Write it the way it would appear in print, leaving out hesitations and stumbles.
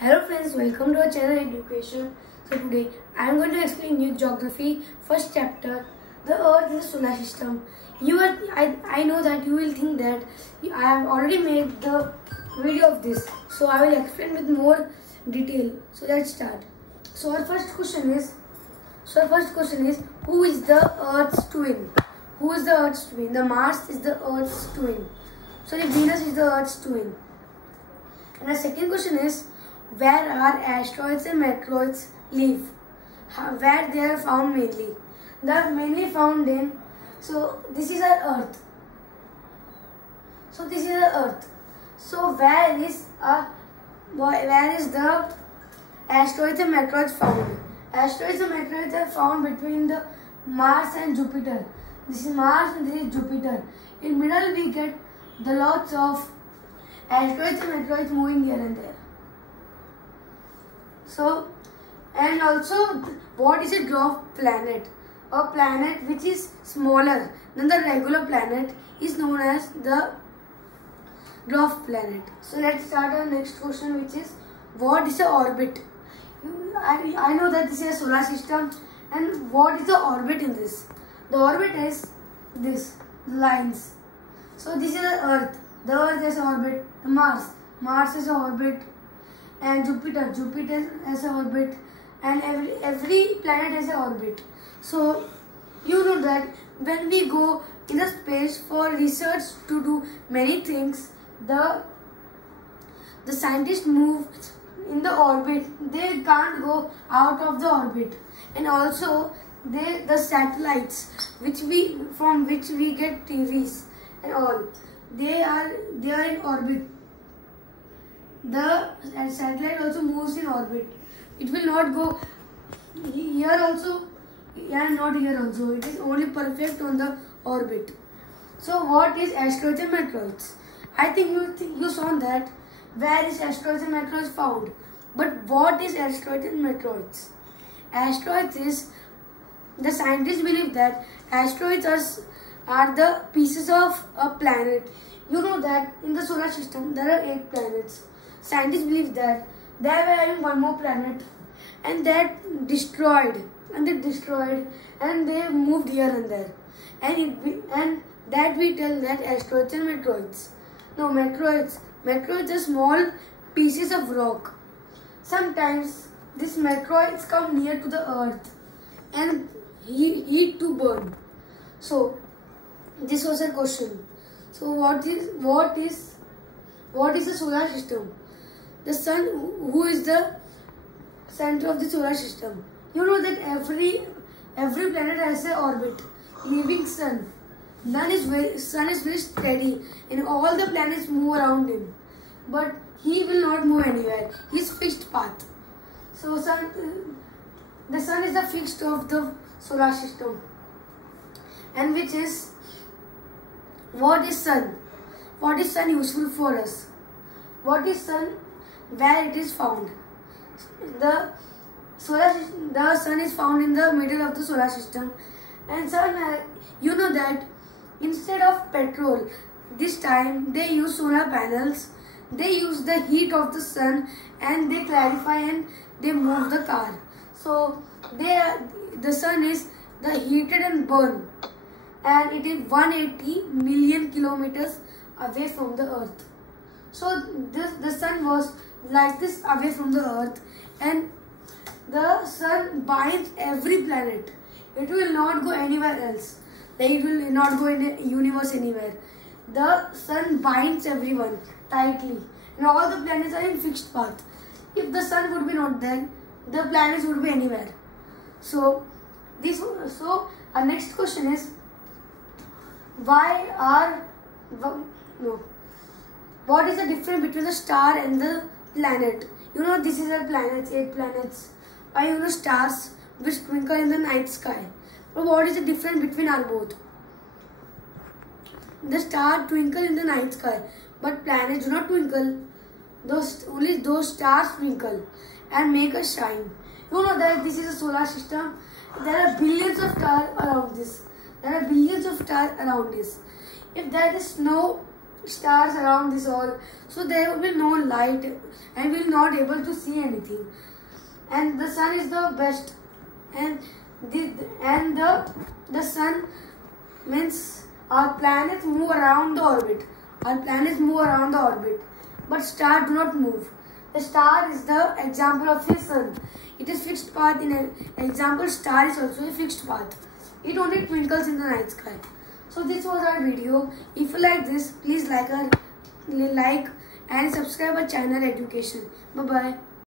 Hello friends, welcome to our channel Education. So today I am going to explain you geography first chapter, the Earth is a solar system. I know that you will think that I have already made the video of this, so I will explain with more detail. So let's start. So our first question is who is the Earth's twin? Who is the Earth's twin? The Mars is the Earth's twin. So the Venus is the Earth's twin. And the second question is, where are asteroids and meteoroids live? Where they are found mainly? They are mainly found in, so this is our Earth. So this is our Earth. So where is the asteroids and meteoroids found? Asteroids and meteoroids are found between the Mars and Jupiter. This is Mars and this is Jupiter. In middle we get the lots of asteroids and meteoroids moving here and there. So, and also, what is a dwarf planet? A planet which is smaller than the regular planet is known as the dwarf planet. So let's start our next question, which is, what is a orbit? I know that this is a solar system, and what is the orbit in this? The orbit is this, lines. So this is the Earth. The Earth has an orbit. The Mars has an orbit. And Jupiter has an orbit, and every planet has an orbit. So you know that when we go in the space for research to do many things, the scientists move in the orbit. They can't go out of the orbit, and also the satellites from which we get TVs and all, they are in orbit. The satellite also moves in orbit. It will not go here also and not here also. It is only perfect on the orbit. So what is asteroids and meteoroids? I think you saw that where is asteroids and meteoroids found. But what is asteroids and meteoroids? Asteroids is, the scientists believe that asteroids are the pieces of a planet. You know that in the solar system there are 8 planets. Scientists believe that they were having one more planet, and that destroyed, and they moved here and there, and that we tell that asteroids and meteoroids. No, meteoroids are small pieces of rock. Sometimes these meteoroids come near to the Earth and heat to burn. So this was a question. So what is the solar system? The sun, who is the center of the solar system? You know that every planet has an orbit. Leaving sun. Sun is very steady, and all the planets move around him. But he will not move anywhere. He is fixed path. So the sun is the fixed of the solar system. And which is, what is sun? What is sun useful for us? What is sun? Where it is found? The sun is found in the middle of the solar system, and sun, you know that instead of petrol, this time they use solar panels. They use the heat of the sun, and they clarify and they move the car. So the sun is the heated and burn, and it is 180 million kilometers away from the Earth. So the sun was like this away from the Earth, and the sun binds every planet. It will not go anywhere else. It will not go in the universe anywhere. The sun binds everyone tightly, and all the planets are in fixed path. If the sun would be not there, the planets would be anywhere. So our next question is, what is the difference between the star and the planet? You know, this is our planets, 8 planets. You know, stars which twinkle in the night sky. But what is the difference between our both? The star twinkle in the night sky, but planets do not twinkle. Only those stars twinkle and make us shine. You know that this is a solar system. There are billions of stars around this. If there is no stars around this orb, so there will be no light and we will not able to see anything. And the sun is the best, and the sun means our planets move around the orbit. Our planets move around the orbit, but stars do not move. The star is the example of the sun. It is fixed path. In an example, star is also a fixed path. It only twinkles in the night sky. So this was our video. If you like this, please like and subscribe our channel Education. Bye bye.